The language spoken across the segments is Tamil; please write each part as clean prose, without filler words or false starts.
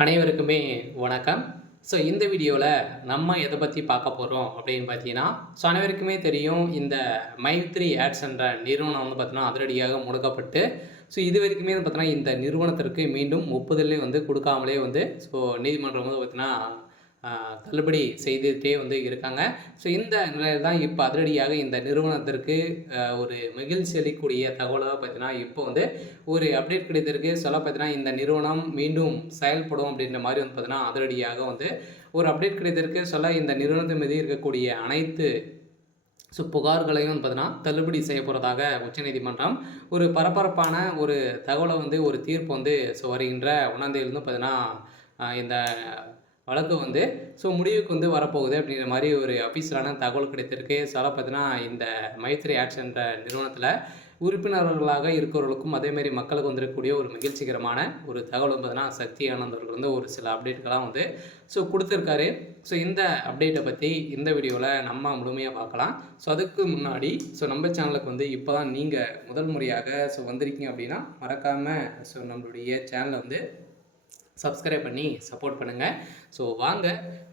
அனைவருக்குமே வணக்கம். இந்த வீடியோல நம்ம எத பத்தி பார்க்க போறோம் அப்படின்னு பார்த்தீங்கன்னா, அனைவருக்குமே தெரியும் இந்த மைத்ரி ஆட்ஸ் என்ற நிறுவனம் வந்து பார்த்தீங்கன்னா, அதிரடியாக முடக்கப்பட்டு, இதுவரைக்குமே வந்து பார்த்தீங்கன்னா, இந்த நிறுவனத்திற்கு மீண்டும் ஒப்புதலே வந்து குடுக்காமலே வந்து நீதிமன்றம் வந்து பார்த்தீங்கன்னா, தள்ளுபடி செய்துட்டே வந்து இருக்காங்க. இந்த நிலையில தான் இப்ப அதிரடியாக இந்த நிறுவனத்திற்கு ஒரு மகிழ்ச்சி அளிக்கக்கூடிய தகவலா பார்த்தீங்கன்னா, இப்போ வந்து ஒரு அப்டேட் கிடைத்திருக்கு. சொல்ல பார்த்தீங்கன்னா, இந்த நிறுவனம் மீண்டும் செயல்படும் அப்படின்ற மாரி வந்து பார்த்தீங்கன்னா, அதிரடியாக வந்து ஒரு அப்டேட் கிடைத்திருக்கு. இந்த நிறுவனத்தின் மீது இருக்கக்கூடிய அனைத்து புகார்களையும் வந்து பார்த்தீங்கன்னா, தள்ளுபடி செய்ய போறதாக உச்சநீதிமன்றம் ஒரு பரபரப்பான ஒரு தகவல வந்து ஒரு தீர்ப்பு வந்து வருகின்ற 1ஆம் தேதியிலிருந்து பார்த்தீங்கன்னா, இந்த வழக்கு வந்து முடிவுக்கு வந்து வரப்போகுது அப்படிங்கிற மாரி ஒரு அஃபிஷியலான தகவல் கிடைத்திருக்கு. பார்த்தீங்கன்னா, இந்த மைத்ரி ஆட்ஸ் என்ற நிறுவனத்தில உறுப்பினர்களாக இருக்கிறவர்களுக்கும், அதேமாரி மக்களுக்கு வந்திருக்கக்கூடிய ஒரு மகிழ்ச்சிகரமான ஒரு தகவல் வந்து பார்த்தீங்கன்னா, சக்தி ஆனந்த் அவர்கள் வந்து ஒரு சில அப்டேட்கள்லாம் வந்து குடுத்துருக்காரு. இந்த அப்டேட்ட பத்தி இந்த வீடியோல நம்ம முழுமையா பார்க்கலாம். அதுக்கு முன்னாடி நம்ம சேனலுக்கு வந்து இப்ப தான் நீங்க முதல் முறையாக வந்திருக்கீங்க அப்படின்னா, மறக்காம நம்மளுடைய சேனல வந்து சப்ஸ்கிரைப் பண்ணி சப்போர்ட் பண்ணுங்கள். வாங்க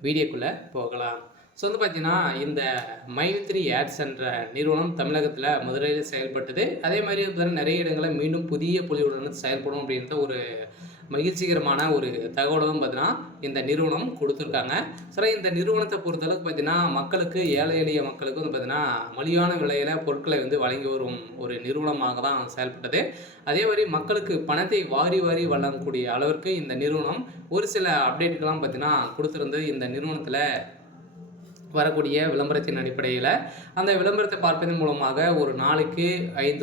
வீடியோக்குள்ளே போகலாம். வந்து பார்த்தீங்கன்னா, இந்த மைத்ரி ஆட்ஸ் என்ற நிறுவனம் தமிழகத்தில முதலில் செயல்பட்டது. அதே மாதிரி நிறைய இடங்களில் மீண்டும் புதிய பொலிவுடன் செயல்படும் அப்படின்ற ஒரு மகிழ்ச்சிகரமான ஒரு தகவலும் பார்த்தீங்கன்னா, இந்த நிறுவனம் கொடுத்துருக்காங்க. இந்த நிறுவனத்தை பொறுத்தளவுக்கு பார்த்தீங்கன்னா, மக்களுக்கு ஏழை எளிய மக்களுக்கு வந்து பார்த்தீங்கன்னா, மலிவான விலையில பொருட்களை வந்து வழங்கி வரும் ஒரு நிறுவனமாக தான் செயல்பட்டது. அதே மாரி மக்களுக்கு பணத்தை வாரி வாரி வழங்கக்கூடிய அளவிற்கு இந்த நிறுவனம் ஒரு சில அப்டேட்கள்லாம் பார்த்தீங்கன்னா குடுத்திருந்தது. இந்த நிறுவனத்தில வரக்கூடிய விளம்பரத்தின் அடிப்படையில, அந்த விளம்பரத்தை பார்ப்பதன் மூலமாக ஒரு நாளைக்கு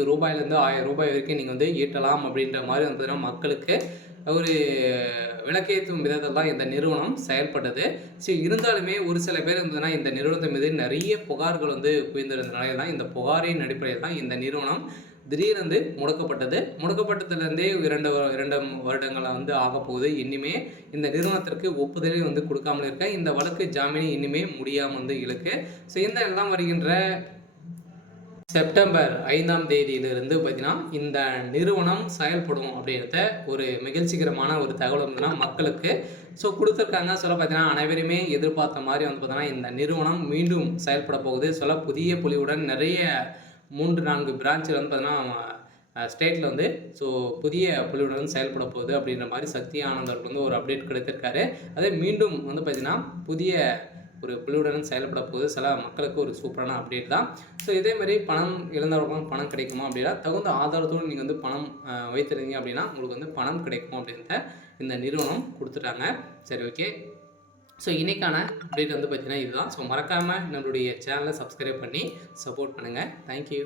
ரூ. 5லேருந்து ரூ. 1000 வரைக்கும் நீங்க வந்து ஈட்டலாம் அப்படின்ற மாரி வந்து பார்த்தீங்கன்னா, மக்களுக்கு ஒரு விளக்கேற்றும் விதத்தில் தான் இந்த நிறுவனம் செயல்பட்டது. இருந்தாலுமே ஒரு சில பேர் வந்து இந்த நிறுவனத்தின் மீது நிறைய புகார்கள் வந்து குவிந்திருந்த நிலையில தான், இந்த புகாரின் அடிப்படையில் தான் இந்த நிறுவனம் திடீரென்று முடக்கப்பட்டது. முடக்கப்பட்டதுலேருந்தே 2 வருடங்களா வந்து ஆகப்போகுது. இனிமே இந்த நிறுவனத்திற்கு ஒப்புதலே வந்து குடுக்காமல் இருக்க, இந்த வழக்கு ஜாமீன் இனிமே முடியாம வந்து இழுக்கு. இந்த எல்லாம் வருகின்ற செப்டம்பர் 5ஆம் தேதியிலிருந்து பார்த்தீங்கன்னா, இந்த நிறுவனம் செயல்படும் அப்படின்றத ஒரு மகிழ்ச்சிகரமான ஒரு தகவல் வந்து மக்களுக்கு குடுத்துருக்காங்க. பார்த்தீங்கன்னா, அனைவருமே எதிர்பார்த்த மாரி வந்து பார்த்தீங்கன்னா, இந்த நிறுவனம் மீண்டும் செயல்பட போகுது. புதிய பொலிவுடன் நிறைய 3, 4 பிரான்ச்ல வந்து பார்த்தீங்கன்னா, ஸ்டேட்ல வந்து புதிய பொலிவுடன் செயல்பட போகுது அப்படின்ற மாரி சக்தி ஆனந்த் அவர்களுக்கு வந்து ஒரு அப்டேட் கிடைத்திருக்காரு. அதே மீண்டும் வந்து பார்த்தீங்கன்னா, புதிய ஒரு குழுவுடன் செயல்பட போகுது. மக்களுக்கு ஒரு சூப்பரான அப்டேட் தான். இதே மாரி பணம் இழந்தவர்களுக்கும் பணம் கிடைக்குமா அப்படின்னா, தகுந்த ஆதாரத்தோடு நீங்க வந்து பணம் வைத்திருந்தீங்க அப்படின்னா, உங்களுக்கு வந்து பணம் கிடைக்கும் அப்படின்றத இந்த நிறுவனம் குடுத்துட்டாங்க. சரி, ஓகே. இன்னைக்கான அப்டேட் வந்து பார்த்தீங்கன்னா இதுதான். மறக்காம நம்மளுடைய சேனலை சப்ஸ்கிரைப் பண்ணி சப்போர்ட் பண்ணுங்க. Thank you.